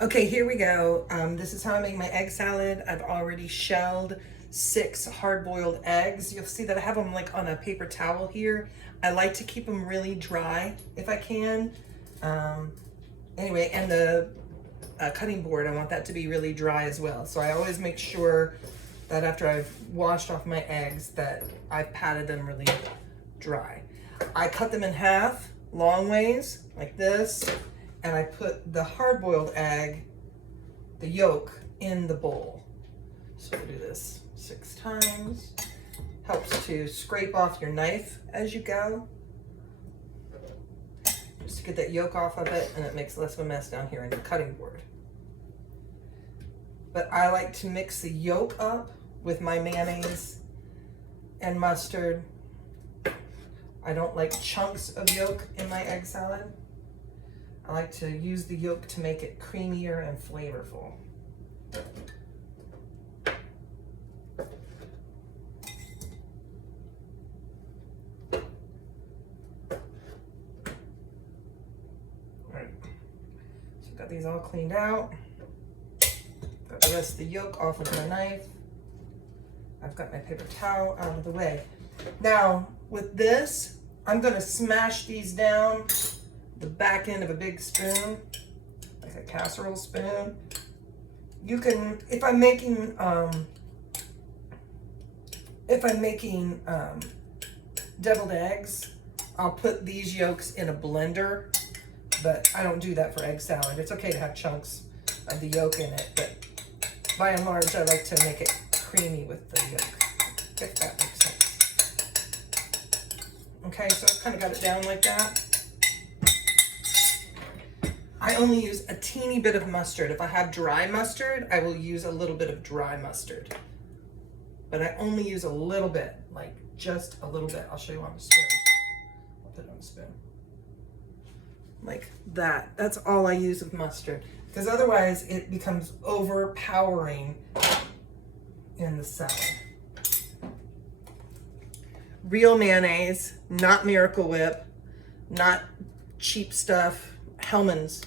Okay, here we go. This is how I make my egg salad. I've already shelled 6 hard-boiled eggs. You'll see that I have them like on a paper towel here. I like to keep them really dry if I can. Anyway, and the cutting board, I want that to be really dry as well. So I always make sure that after I've washed off my eggs that I've patted them really dry. I cut them in half, long ways, like this. And I put the hard-boiled egg, the yolk, in the bowl. So we'll do this 6 times. Helps to scrape off your knife as you go. Just to get that yolk off of it, and it makes less of a mess down here in the cutting board. But I like to mix the yolk up with my mayonnaise and mustard. I don't like chunks of yolk in my egg salad. I like to use the yolk to make it creamier and flavorful. All right, so I've got these all cleaned out. Got the rest of the yolk off of my knife. I've got my paper towel out of the way. Now, with this, I'm gonna smash these down the back end of a big spoon, like a casserole spoon. You can, if I'm making deviled eggs, I'll put these yolks in a blender, but I don't do that for egg salad. It's okay to have chunks of the yolk in it, but by and large, I like to make it creamy with the yolk, if that makes sense. Okay, so I've kind of got it down like that. I only use a teeny bit of mustard. If I have dry mustard, I will use a little bit of dry mustard. But I only use a little bit, like just a little bit. I'll show you on the spoon. I'll put it on the spoon. Like that. That's all I use of mustard. Because otherwise it becomes overpowering in the salad. Real mayonnaise, not Miracle Whip, not cheap stuff. Hellmann's.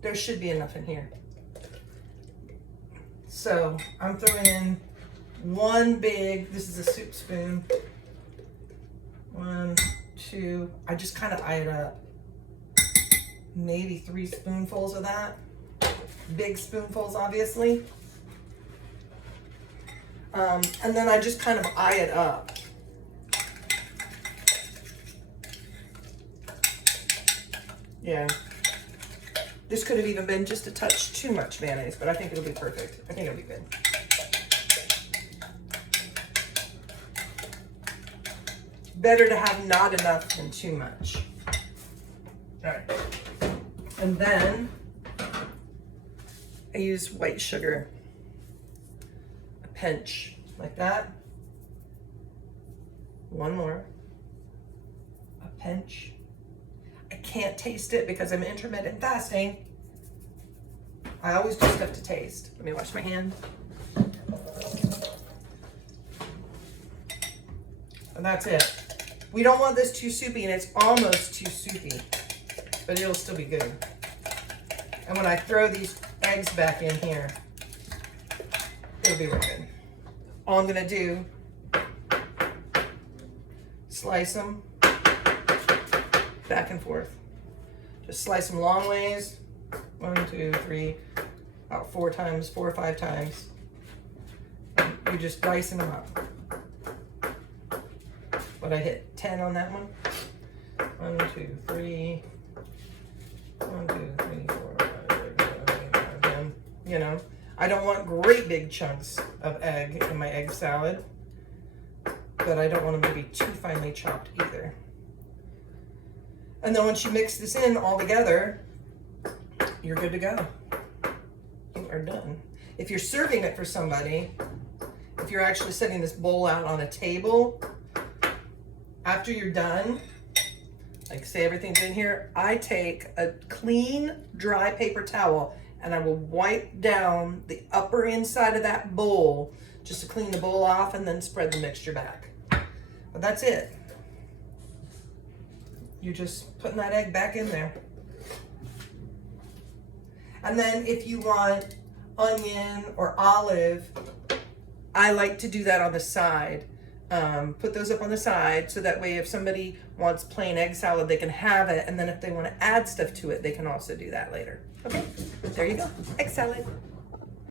There should be enough in here. So I'm throwing in one big, this is a soup spoon. 1, 2, I just kind of eye it up. Maybe 3 spoonfuls of that. Big spoonfuls, obviously. And then I just kind of eye it up. Yeah, this could have even been just a touch too much mayonnaise, but I think it'll be perfect. I think it'll be good. Better to have not enough than too much. All right, and then I use white sugar, a pinch like that. One more, a pinch. I can't taste it because I'm intermittent fasting. I always do stuff to taste. Let me wash my hand. And that's it. We don't want this too soupy, and it's almost too soupy, but it'll still be good. And when I throw these eggs back in here, it'll be real good. All I'm gonna do, slice them back and forth. Just slice them long ways. 1, 2, 3, about 4 times, 4 or 5 times. And you're just dicing them up. But I hit 10 on that one. 1, 2, 3. 1, 2, 3, 4, 5, 6, 7, 8, 9, 10. You know, I don't want great big chunks of egg in my egg salad, but I don't want them to be too finely chopped either. And then once you mix this in all together, you're good to go. You are done. If you're serving it for somebody, if you're actually setting this bowl out on a table, after you're done, like say everything's in here, I take a clean, dry paper towel and I will wipe down the upper inside of that bowl just to clean the bowl off and then spread the mixture back. But that's it. You're just putting that egg back in there. And then if you want onion or olive, I like to do that on the side. Put those up on the side so that way if somebody wants plain egg salad, they can have it. And then if they want to add stuff to it, they can also do that later. Okay, there you go, egg salad.